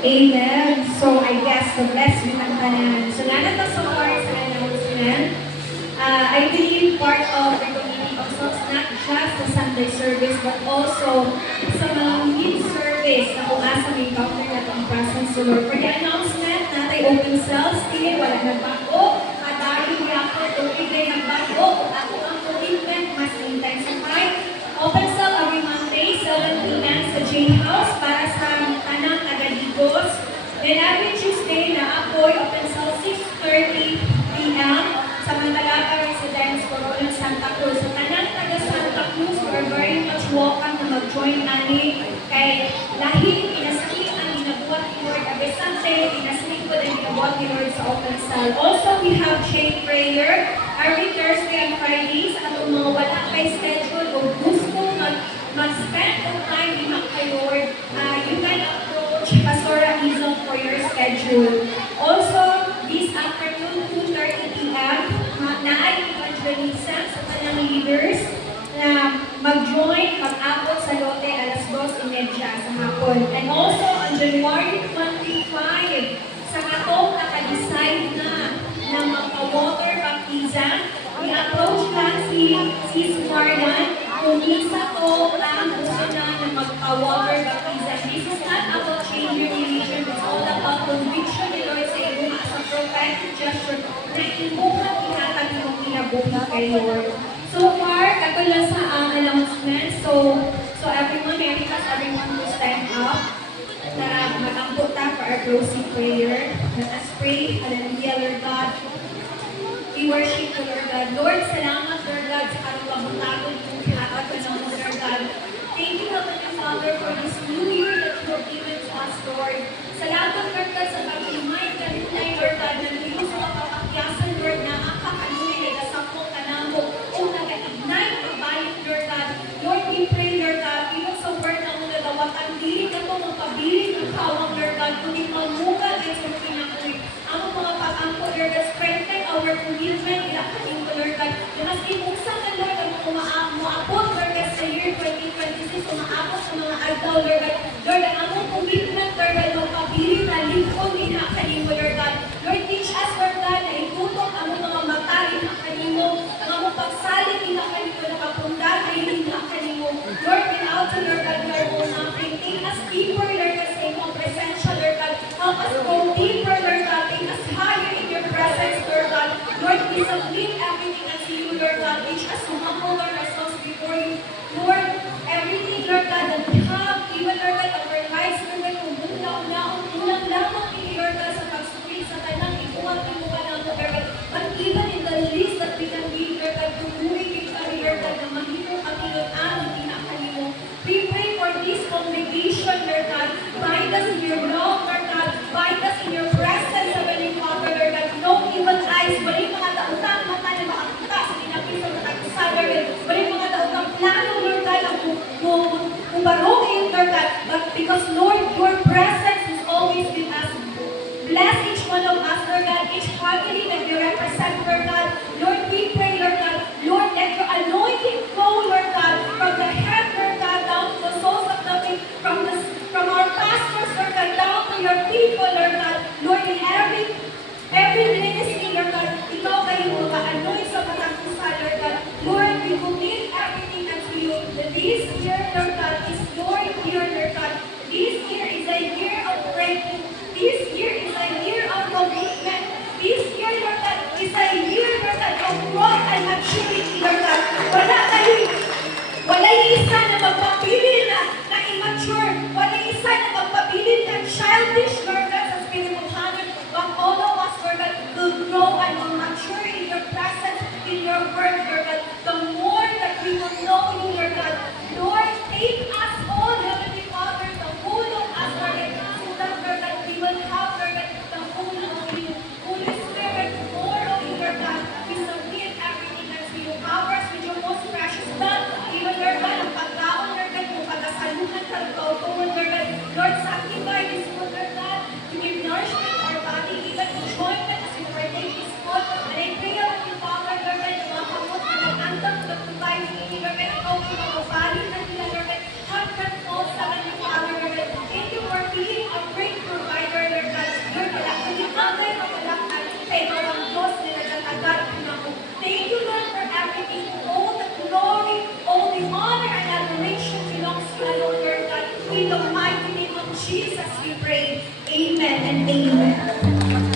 Amen. So I guess the blessed with ang tanan. So nanan na sa part sa announcement. I believe part of the community also is not just the Sunday service but also sa mga youth service na kung asa may encounter na ang presence of the Lord. For the announcement, natay open cells, hindi wala nagbago, madali yapon, kung ibigay nagbago, ako ang commitment mas intensify. Open cell every Monday, 7 p.m. sa Jane House para sa tanang tagaligos. Then every Tuesday na ako'y open cell 6:30 p.m. sa Mandalaga Residence, Coronel, Santa Cruz. Sa tanang taga Santa Cruz, you are very much welcome na mag-join nani kay lahing inasli ang ginabuhat ni Lord Abesante, inasli ko din ginabuhat ni Lord sa open cell. Also, we have chain prayer every Thursday and Fridays. Atong mga wala kay schedule o gusto mag-spend ng time di kay Lord, you can approach Pastora Hazel for your schedule. Also, this afternoon, 2:30 p.m., naay evangelism sa kanang leaders na mag-join, mag-abot sa lote alas 2:30 sa hapon. And also, on January 25, sa katong naka-decide na magpa-water baptism, i-approach lang si Marlan kung isa to ang gusto na magpa-water baptism. This is not about changing religion, it's all about conviction ni Lord sa iyo sa prophetic gesture na imuha inatag mo kinabuhi kay Lord. So far, kato lang sa announcement. So everyone, may request everyone to stand up. Tara, matangko ta for our closing prayer. Let us pray. Hallelujah, Lord God. We worship you, Lord God. Lord, salamat, Lord God, sa karungbang kong hatag ka ng Lord God. Thank you, Heavenly Father, for this new year that you have given to us, Lord. Salamat, Lord God, sa pag-remind ka nila, Lord God, na niyo sa kapakyasan, Lord, na ang kakanunin ay kasapong kanamo o nag-ignite pagbayot, Lord God. Lord, we pray, Lord God, even sa word na muna dawat, ang dili ka to, magpabilin ng kawang, Lord God, kundi mamugal ay sa pinakulit. Ang mga pag-angko, Lord God, strengthen our commitment, ilakanin ko, Lord God. Na mas imuksan ka, Lord, ang umaabot, Lord God, sa year 2026, umaabot sa mga agaw, Lord God. Lord, ang among commitment, Lord God, magpabilin na lingkod, ilakanin mo, Lord God. Lord, teach us, Lord God, na itutok ang mga mata, ilakanin mo, ang among pagsalit, ilakanin mo, nakapundar, ay ilakanin mo. Lord, without the Lord God, we are nothing. Take us deeper, Lord God, sa imong presensya, Lord God. Help us go deeper, Lord God. Take us higher in your presence, Lord God. Lord, we submit everything unto you, Lord God. Teach us to humble ourselves before you. Lord, everything, Lord God, that we have, even, Lord God, our lives, Lord God, kung ulang lamang ini, Lord God, sa pagsupil sa tanang ibuhat ng mga ng Lord God. But even in the least that we can be, Lord God, tumuwi kami, Lord God, na mahirap ang ilang tinakali mo. We pray for this congregation, Lord God. Bind us in your love, Lord God. Bind us in your presence, Heavenly Father, Lord God. No evil eyes, balik mga dautang mata na makakita sa tinapis ng matagpusan, Lord God. Balik mga dautang plano, Lord God, ang kubarogin, Lord God. But because, Lord, your presence is always with us. Bless each one of us, Lord God, each family that you represent, Lord God. Lord, we pray, Lord God. Lord, let your anointing flow, Lord God, from the head, Lord God, down to the soles of the feet, from our pastors, Lord God, down to your people, Lord God. Lord, in every ministry, Lord God, ikaw kayo mag-anoint sa patagpusan, Lord God. Lord, we commit everything unto you. This year, Lord God, is your year, Lord God. This year is a year of breakthrough. This year is a year of commitment. This year, Lord God, is a year, Lord God, of growth and maturity, Lord God. Wala isa na magpapili na immature. Wala isa na magpapili na childish, Lord God, sa Espiritu Santo. But all of us, Lord God, will grow and will mature in your presence, in your word, Lord God. The more that we will know you, Lord God. Lord, take us all, Heavenly Father, the whole of us, Lord God, so that, Lord God, we will have, Lord God, the whole of you. Holy Spirit, more of you, Lord God. We submit everything unto you. Cover us with your most precious of Jesus we pray. Amen and amen.